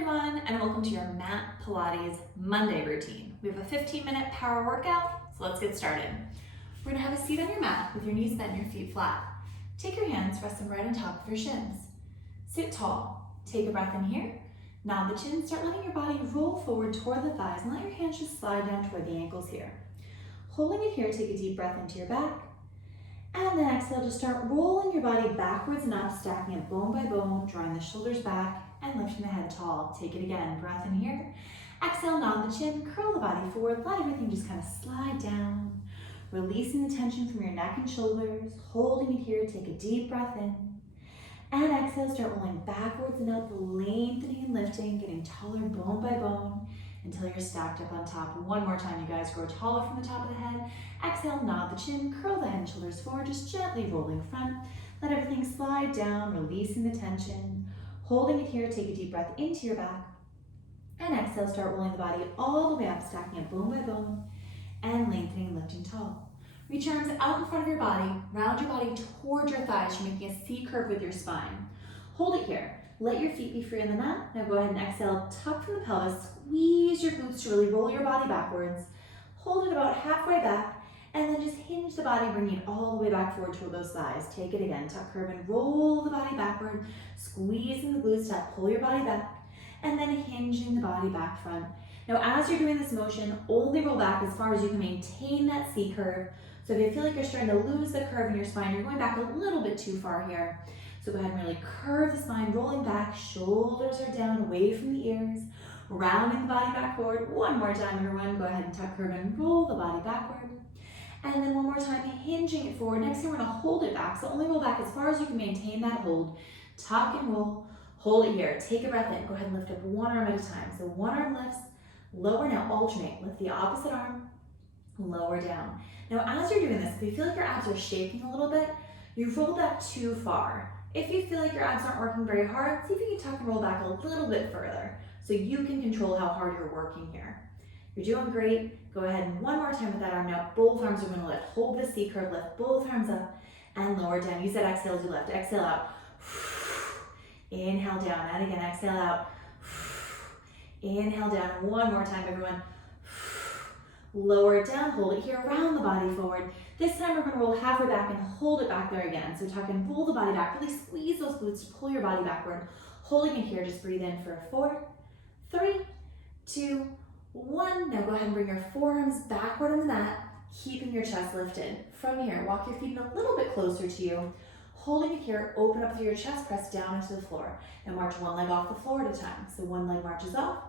everyone, and welcome to your Mat Pilates Monday routine. We have a 15-minute power workout, so let's get started. We're gonna have a seat on your mat with your knees bent and your feet flat. Take your hands, rest them right on top of your shins. Sit tall, take a breath in here. Nod the chin, start letting your body roll forward toward the thighs and let your hands just slide down toward the ankles here. Holding it here, take a deep breath into your back. And then exhale, just start rolling your body backwards and up, stacking it bone by bone, drawing the shoulders back and lifting the head tall. Take it again, breath in here. Exhale, nod the chin, curl the body forward, let everything just kind of slide down. Releasing the tension from your neck and shoulders, holding it here, take a deep breath in. And exhale, start rolling backwards and up, lengthening and lifting, getting taller bone by bone until you're stacked up on top. One more time, you guys, grow taller from the top of the head. Exhale, nod the chin, curl the head and shoulders forward, just gently rolling front. Let everything slide down, releasing the tension. Holding it here, take a deep breath into your back. And exhale, start rolling the body all the way up, stacking it bone by bone, and lengthening and lifting tall. Reach your arms out in front of your body, round your body toward your thighs. You're making a C curve with your spine. Hold it here. Let your feet be free on the mat. Now go ahead and exhale, tuck from the pelvis, squeeze your glutes to really roll your body backwards. Hold it about halfway back, and then just hinge the body, bringing it all the way back forward toward those thighs. Take it again, tuck, curve, and roll the body backward, squeezing the glutes to pull your body back, and then hinging the body back front. Now as you're doing this motion, only roll back as far as you can maintain that C curve. So if you feel like you're starting to lose the curve in your spine, you're going back a little bit too far here. So go ahead and really curve the spine, rolling back, shoulders are down, away from the ears, rounding the body back forward. One more time, everyone. Go ahead and tuck, curve, and roll the body backward. And then one more time, hinging it forward. Next time, we're gonna hold it back. So only roll back as far as you can maintain that hold. Tuck and roll, hold it here. Take a breath in. Go ahead and lift up one arm at a time. So one arm lifts, lower now, alternate. Lift the opposite arm, lower down. Now, as you're doing this, if you feel like your abs are shaking a little bit, you've rolled back too far. If you feel like your abs aren't working very hard, see if you can tuck and roll back a little bit further so you can control how hard you're working here. You're doing great. Go ahead and one more time with that arm now. Both arms are going to lift. Hold the C curve, lift both arms up and lower down. Use that exhale as you lift. Exhale out. Inhale down. And again, exhale out. Inhale down. One more time, everyone. Lower it down, hold it here, round the body forward. This time we're gonna roll halfway back and hold it back there again. So tuck and roll the body back, really squeeze those glutes to pull your body backward. Holding it here, just breathe in for 4, 3, 2, 1. Now go ahead and bring your forearms backward on the mat, keeping your chest lifted. From here, walk your feet a little bit closer to you. Holding it here, open up through your chest, press down into the floor. And march one leg off the floor at a time. So one leg marches off,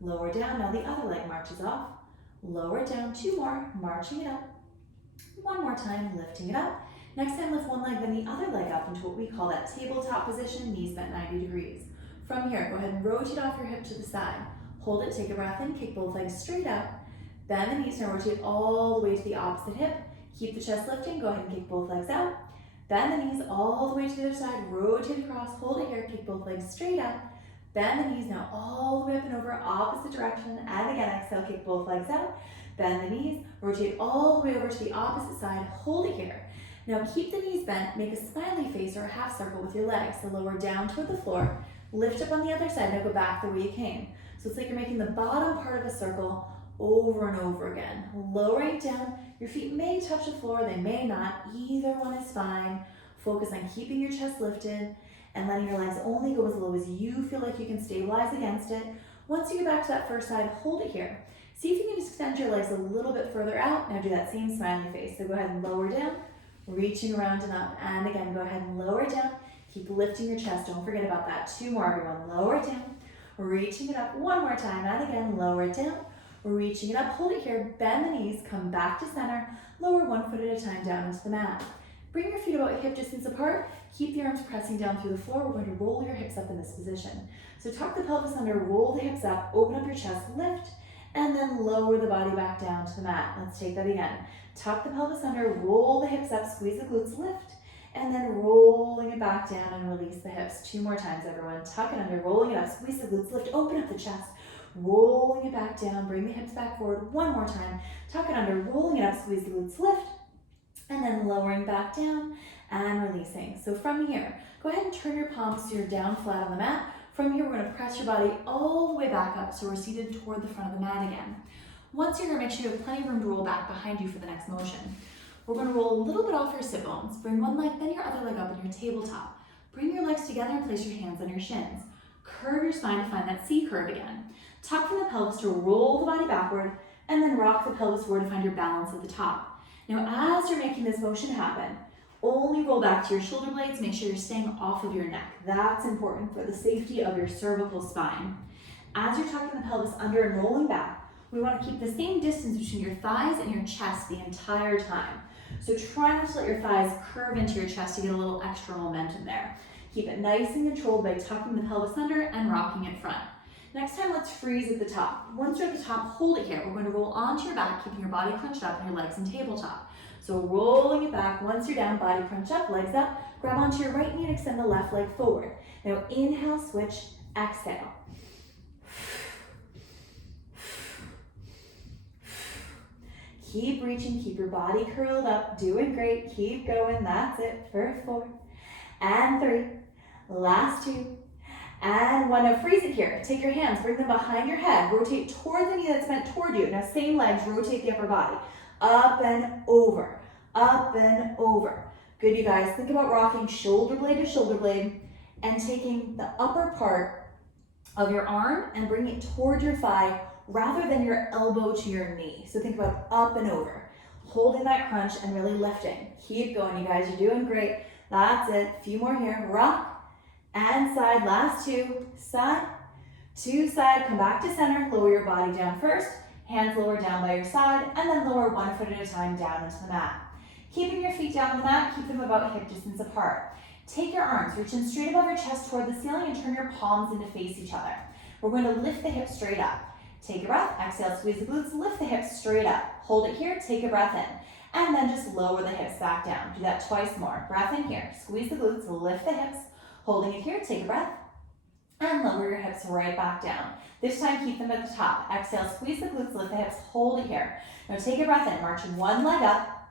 lower down, now the other leg marches off. Lower it down, 2 more, marching it up. One more time, lifting it up. Next time, lift one leg, then the other leg up into what we call that tabletop position, knees bent 90 degrees. From here, go ahead and rotate off your hip to the side. Hold it, take a breath in, kick both legs straight up. Bend the knees, now rotate all the way to the opposite hip. Keep the chest lifting, go ahead and kick both legs out. Bend the knees all the way to the other side, rotate across, hold it here, kick both legs straight up. Bend the knees now all the way up and over, opposite direction. And again, exhale, kick both legs out. Bend the knees, rotate all the way over to the opposite side, hold it here. Now keep the knees bent, make a smiley face or a half circle with your legs. So lower down toward the floor, lift up on the other side, now go back the way you came. So it's like you're making the bottom part of a circle over and over again. Lowering down, your feet may touch the floor, they may not, either one is fine. Focus on keeping your chest lifted and letting your legs only go as low as you feel like you can stabilize against it. Once you get back to that first side, hold it here. See if you can extend your legs a little bit further out. Now do that same smiley face. So go ahead and lower down, reaching around and up. And again, go ahead and lower it down. Keep lifting your chest. Don't forget about that. 2 more, everyone. Lower it down, reaching it up. One more time. And again, lower it down, reaching it up. Hold it here. Bend the knees, come back to center. Lower 1 foot at a time down into the mat. Bring your feet about hip distance apart. Keep the arms pressing down through the floor. We're going to roll your hips up in this position. So tuck the pelvis under, roll the hips up, open up your chest, lift, and then lower the body back down to the mat. Let's take that again. Tuck the pelvis under, roll the hips up, squeeze the glutes, lift, and then rolling it back down and release the hips. 2 more times, everyone. Tuck it under, rolling it up, squeeze the glutes, lift, open up the chest, rolling it back down, bring the hips back forward. 1 more time. Tuck it under, rolling it up, squeeze the glutes, lift, and then lowering back down and releasing. So from here, go ahead and turn your palms so you're down flat on the mat. From here, we're gonna press your body all the way back up so we're seated toward the front of the mat again. Once you're here, make sure you have plenty of room to roll back behind you for the next motion. We're gonna roll a little bit off your sit bones. Bring one leg, then your other leg up in your tabletop. Bring your legs together and place your hands on your shins. Curve your spine to find that C curve again. Tuck from the pelvis to roll the body backward, and then rock the pelvis forward to find your balance at the top. Now, as you're making this motion happen, only roll back to your shoulder blades. Make sure you're staying off of your neck. That's important for the safety of your cervical spine. As you're tucking the pelvis under and rolling back, we want to keep the same distance between your thighs and your chest the entire time. So try not to let your thighs curve into your chest to get a little extra momentum there. Keep it nice and controlled by tucking the pelvis under and rocking it front. Next time, let's freeze at the top. Once you're at the top, hold it here. We're going to roll onto your back, keeping your body crunched up and your legs in tabletop. So rolling it back, once you're down, body crunch up, legs up, grab onto your right knee and extend the left leg forward. Now inhale, switch, exhale. Keep reaching, keep your body curled up, doing great, keep going, that's it, for 4, and 3, last 2, and 1. Now freeze it here. Take your hands, bring them behind your head, rotate toward the knee that's bent toward you. Now same legs, rotate the upper body. Up and over, up and over. Good, you guys. Think about rocking shoulder blade to shoulder blade and taking the upper part of your arm and bringing it toward your thigh rather than your elbow to your knee. So think about up and over, holding that crunch and really lifting. Keep going, you guys. You're doing great. That's it. A few more here. Rock and side. Last 2. Side to side. Come back to center. Lower your body down first. Hands lower down by your side, and then lower 1 foot at a time down into the mat. Keeping your feet down on the mat, keep them about hip distance apart. Take your arms, reach in straight above your chest toward the ceiling and turn your palms in to face each other. We're going to lift the hips straight up. Take a breath, exhale, squeeze the glutes, lift the hips straight up. Hold it here, take a breath in, and then just lower the hips back down. Do that twice more. Breath in here, squeeze the glutes, lift the hips, holding it here, take a breath, and lower your hips right back down. This time, keep them at the top. Exhale, squeeze the glutes, lift the hips, hold it here. Now take a breath in, march one leg up,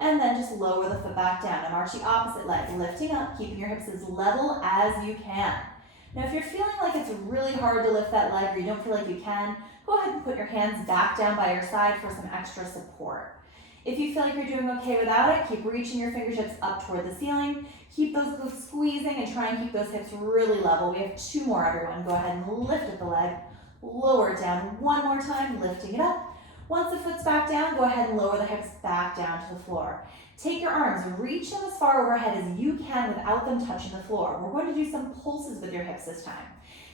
and then just lower the foot back down. Now march the opposite leg, lifting up, keeping your hips as level as you can. Now if you're feeling like it's really hard to lift that leg or you don't feel like you can, go ahead and put your hands back down by your side for some extra support. If you feel like you're doing okay without it, keep reaching your fingertips up toward the ceiling. Keep those glutes squeezing and try and keep those hips really level. We have 2 more, everyone. Go ahead and lift at the leg. Lower it down 1 more time, lifting it up. Once the foot's back down, go ahead and lower the hips back down to the floor. Take your arms, reach them as far overhead as you can without them touching the floor. We're going to do some pulses with your hips this time.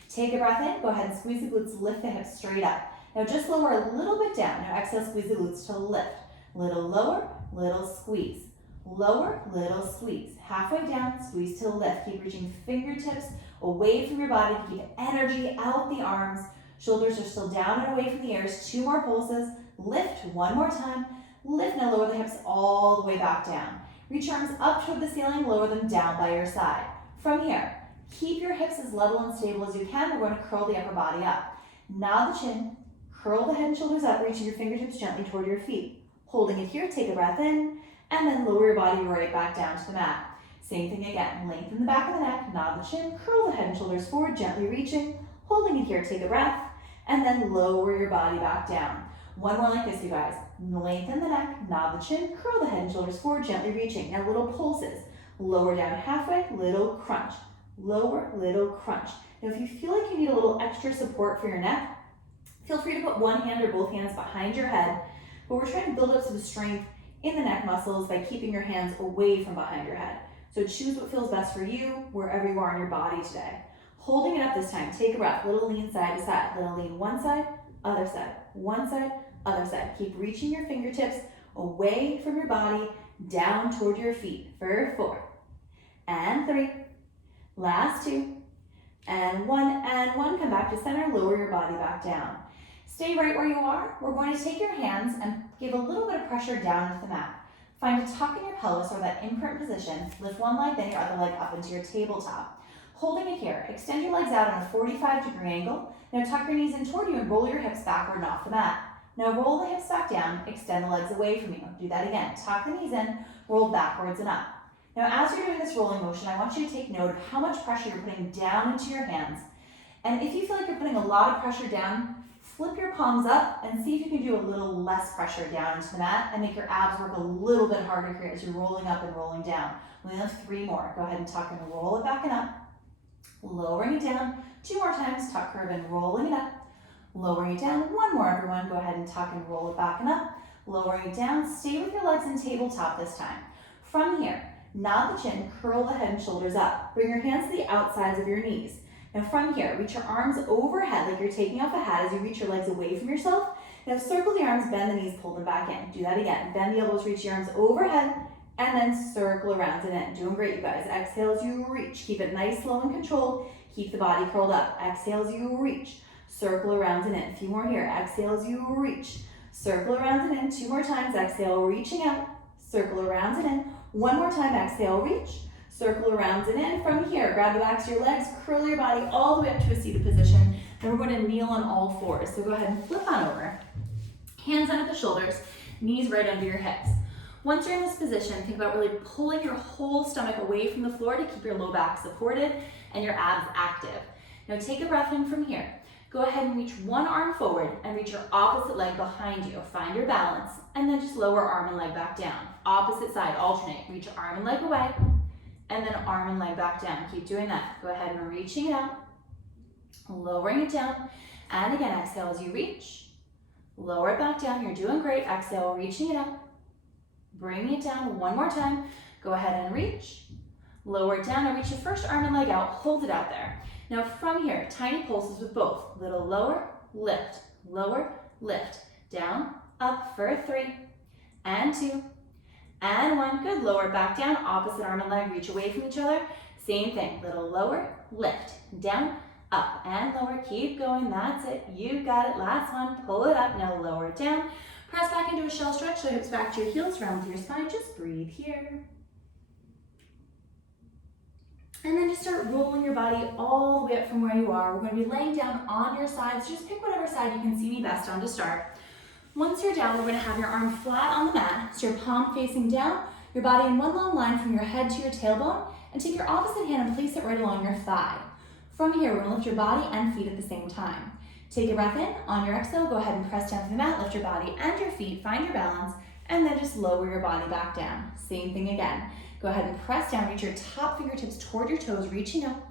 Take a breath in, go ahead and squeeze the glutes, lift the hips straight up. Now just lower a little bit down. Now exhale, squeeze the glutes to lift. Little lower, little squeeze. Lower, little squeeze. Halfway down, squeeze to lift. Keep reaching fingertips away from your body to keep energy out the arms. Shoulders are still down and away from the ears. 2 more pulses. Lift 1 more time. Lift, now lower the hips all the way back down. Reach your arms up toward the ceiling, lower them down by your side. From here, keep your hips as level and stable as you can. We're going to curl the upper body up. Nod the chin, curl the head and shoulders up, reaching your fingertips gently toward your feet. Holding it here, take a breath in, and then lower your body right back down to the mat. Same thing again, lengthen the back of the neck, nod the chin, curl the head and shoulders forward, gently reaching. Holding it here, take a breath, and then lower your body back down. 1 more like this, you guys. Lengthen the neck, nod the chin, curl the head and shoulders forward, gently reaching. Now little pulses. Lower down halfway, little crunch. Lower, little crunch. Now if you feel like you need a little extra support for your neck, feel free to put one hand or both hands behind your head. But we're trying to build up some strength in the neck muscles by keeping your hands away from behind your head. So choose what feels best for you wherever you are in your body today. Holding it up this time, take a breath, little lean side to side, little lean one side, other side, one side, other side. Keep reaching your fingertips away from your body, down toward your feet for 4, and 3, last 2, and 1, come back to center, lower your body back down. Stay right where you are. We're going to take your hands and give a little bit of pressure down into the mat. Find a tuck in your pelvis or that imprint position. Lift one leg, then your other leg up into your tabletop. Holding it here, extend your legs out on a 45-degree angle. Now tuck your knees in toward you and roll your hips backward and off the mat. Now roll the hips back down, extend the legs away from you. Do that again. Tuck the knees in, roll backwards and up. Now as you're doing this rolling motion, I want you to take note of how much pressure you're putting down into your hands And if you feel like you're putting a lot of pressure down, flip your palms up and see if you can do a little less pressure down into the mat and make your abs work a little bit harder here as you're rolling up and rolling down. We only have 3 more. Go ahead and tuck and roll it back and up. Lowering it down. 2 more times, tuck, curve, and rolling it up. Lowering it down. 1 more, everyone. Go ahead and tuck and roll it back and up. Lowering it down. Stay with your legs in tabletop this time. From here, nod the chin, curl the head and shoulders up. Bring your hands to the outsides of your knees. Now from here, reach your arms overhead like you're taking off a hat as you reach your legs away from yourself. Now circle the arms, bend the knees, pull them back in. Do that again. Bend the elbows, reach your arms overhead, and then circle around and in. Doing great, you guys. Exhale as you reach. Keep it nice, slow, and controlled. Keep the body curled up. Exhale as you reach. Circle around and in. A few more here. Exhale as you reach. Circle around and in. 2 more times. Exhale, reaching out. Circle around and in. 1 more time. Exhale, reach. Circle around and in. From here, grab the backs of your legs, curl your body all the way up to a seated position. Then we're going to kneel on all 4s. So go ahead and flip on over. Hands under the shoulders, knees right under your hips. Once you're in this position, think about really pulling your whole stomach away from the floor to keep your low back supported and your abs active. Now take a breath in from here. Go ahead and reach one arm forward and reach your opposite leg behind you. Find your balance and then just lower arm and leg back down. Opposite side, alternate. Reach your arm and leg away and then arm and leg back down. Keep doing that. Go ahead and reaching it out, lowering it down, and again, exhale as you reach. Lower it back down. You're doing great. Exhale, reaching it out. Bringing it down 1 more time. Go ahead and reach. Lower it down. Now reach your first arm and leg out. Hold it out there. Now from here, tiny pulses with both. Little lower, lift, down, up for 3, and 2, and 1. Good. Lower back down. Opposite arm and leg reach away from each other. Same thing. Little lower, lift, down, up, and lower. Keep going. That's it. You got it. Last one. Pull it up. Now lower it down. Press back into a shell stretch. So hips back to your heels. Round through your spine. Just breathe here. And then just start rolling your body all the way up from where you are. We're going to be laying down on your sides. Just pick whatever side you can see me best on to start. Once you're down, we're going to have your arm flat on the mat. So your palm facing down, your body in one long line from your head to your tailbone, and take your opposite hand and place it right along your thigh. From here, we're going to lift your body and feet at the same time. Take a breath in. On your exhale, go ahead and press down to the mat, lift your body and your feet, find your balance, and then just lower your body back down. Same thing again. Go ahead and press down, reach your top fingertips toward your toes, reaching up,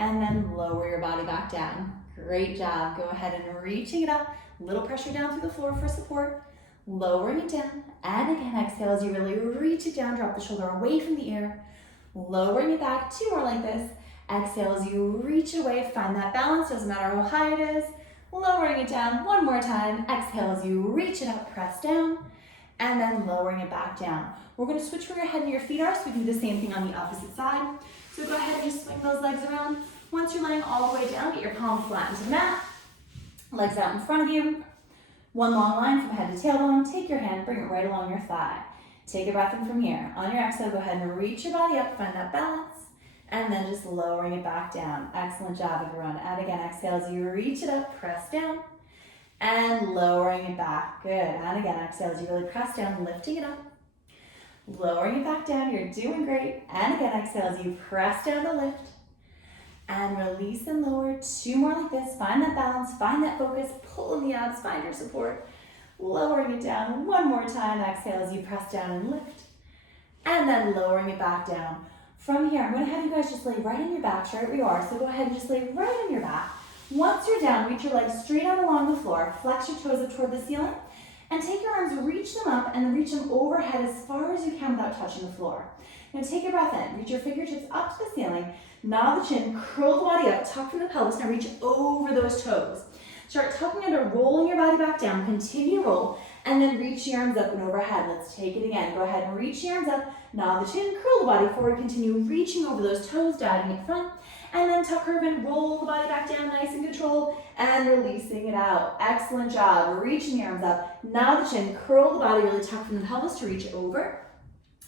and then lower your body back down. Great job. Go ahead and reaching it up. Little pressure down through the floor for support. Lowering it down. And again, exhale as you really reach it down. Drop the shoulder away from the ear. Lowering it back. 2 more like this. Exhale as you reach it away. Find that balance. Doesn't matter how high it is. Lowering it down. 1 more time. Exhale as you reach it up. Press down. And then lowering it back down. We're going to switch where your head and your feet are, so we can do the same thing on the opposite side. So go ahead and just swing those legs around. Once you're laying all the way down, get your palms flat into the mat. Legs out in front of you. One long line from head to tailbone. Take your hand, bring it right along your thigh. Take a breath in from here. On your exhale, go ahead and reach your body up, find that balance, and then just lowering it back down. Excellent job, everyone. And again, exhale as you reach it up, press down, and lowering it back. Good. And again, exhale as you really press down, lifting it up. Lowering it back down, you're doing great. And again, exhale as you press down to lift. And release and lower. 2 more like this. Find that balance, find that focus, pull in the abs, find your support. Lowering it down 1 more time. Exhale as you press down and lift. And then lowering it back down. From here, I'm going to have you guys just lay right on your backs, right where you are. So go ahead and just lay right on your back. Once you're down, reach your legs straight out along the floor. Flex your toes up toward the ceiling. And take your arms, reach them up, and then reach them overhead as far as you can without touching the floor. Now take a breath in. Reach your fingertips up to the ceiling. Nod the chin, curl the body up, tuck from the pelvis. Now reach over those toes. Start tucking under, rolling your body back down. Continue to roll, and then reach your arms up and overhead. Let's take it again. Go ahead and reach your arms up, nod the chin, curl the body forward. Continue reaching over those toes, diving in front. And then tuck, curve, and roll the body back down, nice and controlled, and releasing it out. Excellent job. Reaching the arms up, nod the chin, curl the body, really tuck from the pelvis to reach over.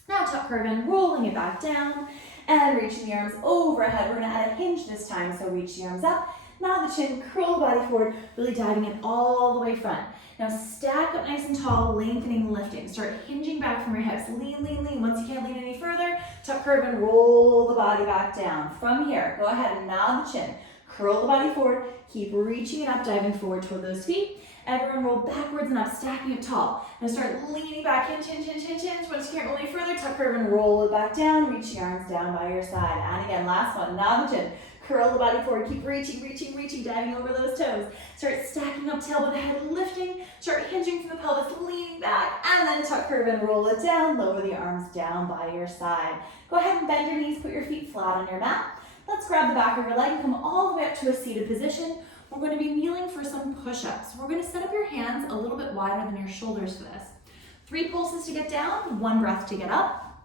Now tuck, curve, and rolling it back down, and reaching the arms overhead. We're gonna add a hinge this time, so reach the arms up, nod the chin, curl the body forward, really diving in all the way front. Now stack up nice and tall, lengthening, lifting. Start hinging back from your hips. Lean, lean, lean. Once you can't lean any further, tuck, curve, and roll the body back down. From here, go ahead and nod the chin. Curl the body forward, keep reaching it up, diving forward toward those feet. Everyone roll backwards and up, stacking it tall. Now start leaning back, hinge, hinge, hinge, hinge, hinge. Once you can't roll any further, tuck, curve, and roll it back down. Reach the arms down by your side. And again, last one, Navajin. Curl the body forward, keep reaching, reaching, reaching, diving over those toes. Start stacking up, tail with the head lifting. Start hinging from the pelvis, leaning back, and then tuck, curve, and roll it down. Lower the arms down by your side. Go ahead and bend your knees, put your feet flat on your mat. Let's grab the back of your leg and come all the way up to a seated position. We're going to be kneeling for some push-ups. We're going to set up your hands a little bit wider than your shoulders for this. 3 pulses to get down, 1 breath to get up.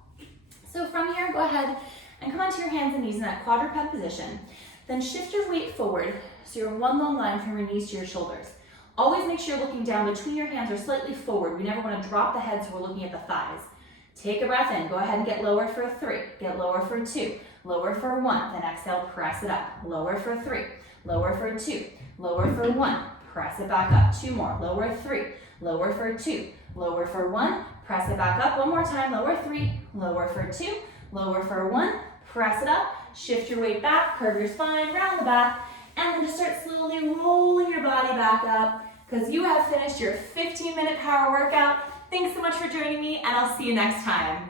So from here, go ahead and come onto your hands and knees in that quadruped position. Then shift your weight forward so you're in one long line from your knees to your shoulders. Always make sure you're looking down between your hands or slightly forward. We never want to drop the head so we're looking at the thighs. Take a breath in. Go ahead and get lower for 3. Get lower for 2. Lower for 1. Then exhale, press it up. Lower for 3. Lower for 2. Lower for 1. Press it back up. 2 more. Lower 3. Lower for 2. Lower for 1. Press it back up. 1 more time. Lower 3. Lower for 2. Lower for 1. Press it up. Shift your weight back. Curve your spine. Round the back. And then just start slowly rolling your body back up because you have finished your 15-minute power workout. Thanks so much for joining me, and I'll see you next time.